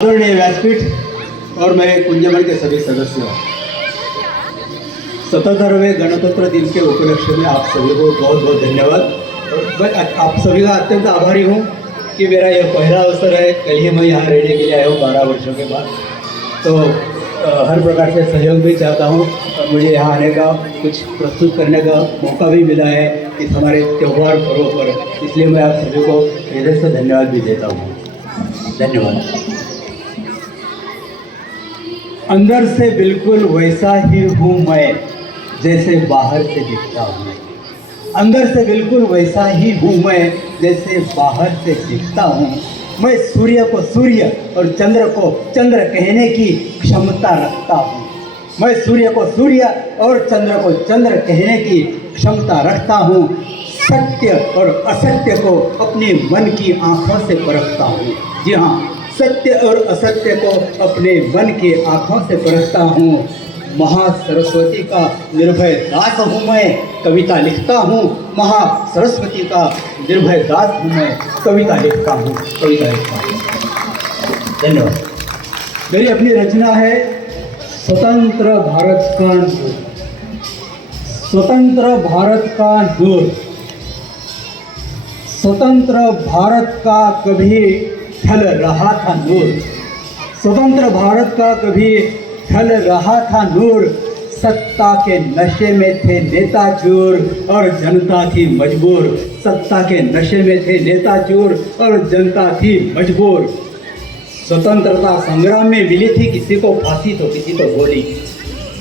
आदरणीय व्यासपीठ और मेरे कुंजमन के सभी सदस्यों, 77वें गणतंत्र दिन के उपलक्ष्य में आप सभी को बहुत बहुत धन्यवाद। और मैं आप सभी का अत्यंत आभारी हूँ कि मेरा यह पहला अवसर है। कल ही मैं यहाँ रहने के लिए आया हूँ 12 वर्षों के बाद, तो हर प्रकार से सहयोग भी चाहता हूँ और मुझे यहाँ आने का कुछ प्रस्तुत करने का मौका भी मिला है इस हमारे त्यौहार पर्व पर, इसलिए मैं आप सभी को हृदय से धन्यवाद भी देता हूँ। धन्यवाद। अंदर से बिल्कुल वैसा ही हूँ मैं जैसे बाहर से दिखता हूँ। अंदर से बिल्कुल वैसा ही हूँ मैं जैसे बाहर से दिखता हूँ। मैं सूर्य को सूर्य और चंद्र को चंद्र कहने की क्षमता रखता हूँ। मैं सूर्य को सूर्य और चंद्र को चंद्र कहने की क्षमता रखता हूँ। सत्य और असत्य को अपने मन की आँखों से परखता हूँ। जी हाँ, सत्य और असत्य को अपने मन की आँखों से परखता हूँ। महासरस्वती का निर्भय दास हूँ मैं, कविता लिखता हूँ। महासरस्वती का निर्भय दास हूँ मैं, कविता लिखता हूँ, कविता लिखता हूँ। धन्यवाद। मेरी अपनी रचना है स्वतंत्र भारत का नूर। स्वतंत्र भारत का नूर। स्वतंत्र भारत का कभी ढल रहा था नूर। स्वतंत्र भारत का कभी ढल रहा था नूर। सत्ता के नशे में थे नेता चोर और जनता थी मजबूर। सत्ता के नशे में थे नेता चोर और जनता थी मजबूर। स्वतंत्रता संग्राम में मिली थी किसी को फांसी तो किसी को गोली।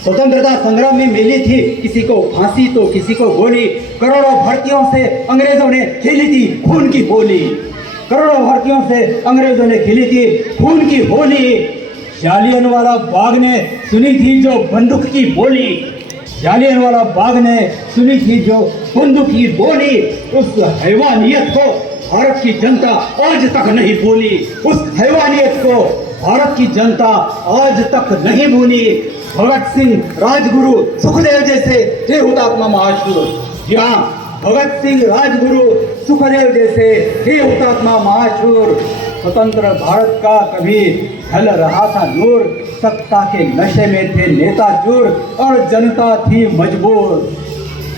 स्वतंत्रता संग्राम में मिली थी किसी को फांसी तो किसी को गोली। करोड़ों भर्तियों से अंग्रेजों ने खेली थी खून की होली। करोड़ों भर्तियों से अंग्रेजों ने खेली थी खून की होली। जालियनवाला बाग ने सुनी थी जो बंदूक की बोली। जालियनवाला बाग ने सुनी थी जो बंदूक की बोली। उस हैवानियत को भारत की जनता आज तक नहीं भूली। उस हैवानियत को भारत की जनता आज तक नहीं भूली। भगत सिंह, राजगुरु, सुखदेव जैसे थे हुतात्मा महाशूर। यहाँ भगत सिंह, राजगुरु, सुखदेव जैसे थे हुतात्मा महाशूर। स्वतंत्र भारत का कभी ढल रहा था नूर। सत्ता के नशे में थे नेता चोर और जनता थी मजबूर।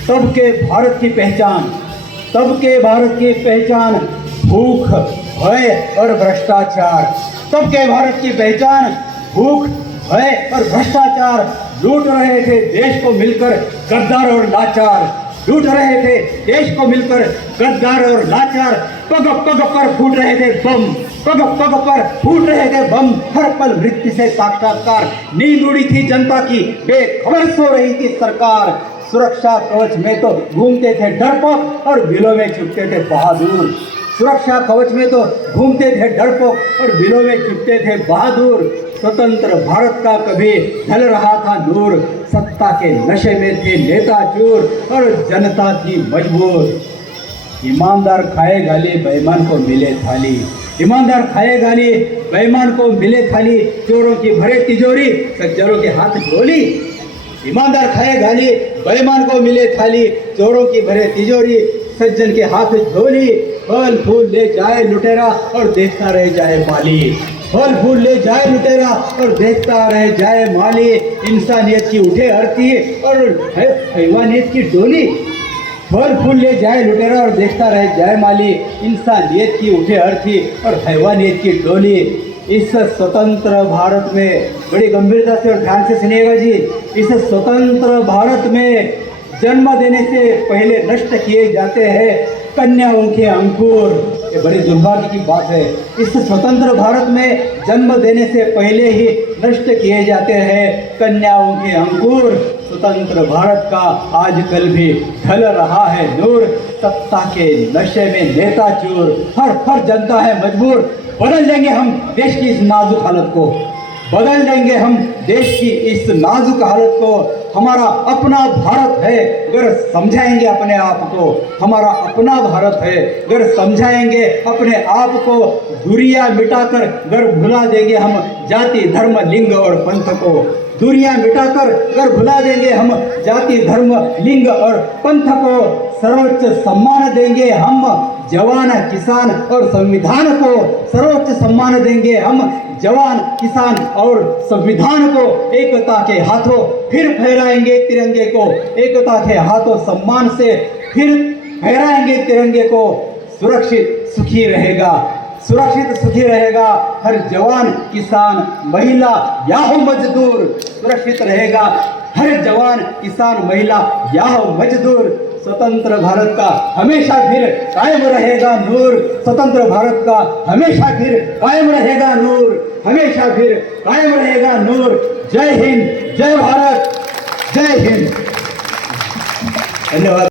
सबके भारत की पहचान, सबके भारत की पहचान भूख, भय और भ्रष्टाचार। सबके भारत की पहचान भूख, भय और भ्रष्टाचार। लूट रहे थे देश को मिलकर गद्दार और लाचार। लूट रहे थे देश को मिलकर गद्दार और लाचार। पग पग पर फूट रहे थे बम। पग पग पर फूट रहे थे बम। हर पल मृत्यु से साक्षात्कार। नींद उड़ी थी जनता की, बेखबर सो रही थी सरकार। सुरक्षा कवच में तो घूमते थे डरपोक और बिलों में छुपते थे बहादुर। सुरक्षा कवच में तो घूमते थे डरपोक और बिलों में छुपते थे बहादुर। स्वतंत्र भारत का कभी ढल रहा था नूर। सत्ता के नशे में थे नेता चोर और जनता थी मजबूर। ईमानदार खाए गाली, बेईमान को मिले थाली। ईमानदार खाए गाली, बेईमान को मिले थाली। चोरों की भरे तिजोरी, सज्जनों के हाथ झोली। ईमानदार खाए गाली, बेईमान को मिले थाली। चोरों की भरे तिजोरी, सज्जन के हाथ झोली। फल फूल ले जाए लुटेरा और देखता रह जाए माली। फल फूल ले जाए लुटेरा और देखता रह जाए माली। इंसानियत की उठे आरती और हैवानियत की डोली। फल फूल ले जाए लुटेरा और देखता रह जाए माली। इंसानियत की उठे आरती और हैवानियत की डोली। इस स्वतंत्र भारत में, बड़ी गंभीरता से और ध्यान से सुनिएगा जी, इस स्वतंत्र भारत में जन्म देने से पहले नष्ट किए जाते हैं कन्याओं के अंकुर। ये बड़ी दुर्भाग्य की बात है। इस स्वतंत्र भारत में जन्म देने से पहले ही नष्ट किए जाते हैं कन्याओं के अंकुर। स्वतंत्र भारत का आजकल भी ढल रहा है नूर। सत्ता के नशे में नेता चोर, हर जनता है मजबूर। बदल देंगे हम देश की इस नाजुक हालत को। बदल देंगे हम देश की इस नाजुक हालत को। हमारा अपना भारत है, अगर समझाएंगे अपने आप को। हमारा अपना भारत है, अगर समझाएंगे अपने आप को। दूरियां मिटाकर अगर भुला देंगे हम जाति, धर्म, लिंग और पंथ को। दूरियां मिटाकर अगर भुला देंगे हम जाति, धर्म, लिंग और पंथ को। सर्वोच्च सम्मान देंगे हम जवान किसान और संविधान को, सर्वोच्च सम्मान देंगे हम जवान किसान और संविधान को। एकता के हाथों फिर फहराएंगे तिरंगे को, एकता के हाथों सम्मान से फिर फहराएंगे तिरंगे को। सुरक्षित सुखी रहेगा, सुरक्षित सुखी रहेगा हर जवान किसान महिला या हो मजदूर। सुरक्षित रहेगा हर जवान किसान महिला या हो मजदूर। स्वतंत्र भारत का हमेशा फिर कायम रहेगा नूर, स्वतंत्र भारत का हमेशा फिर कायम रहेगा नूर, हमेशा फिर कायम रहेगा नूर। जय हिंद, जय भारत, जय हिंद। धन्यवाद।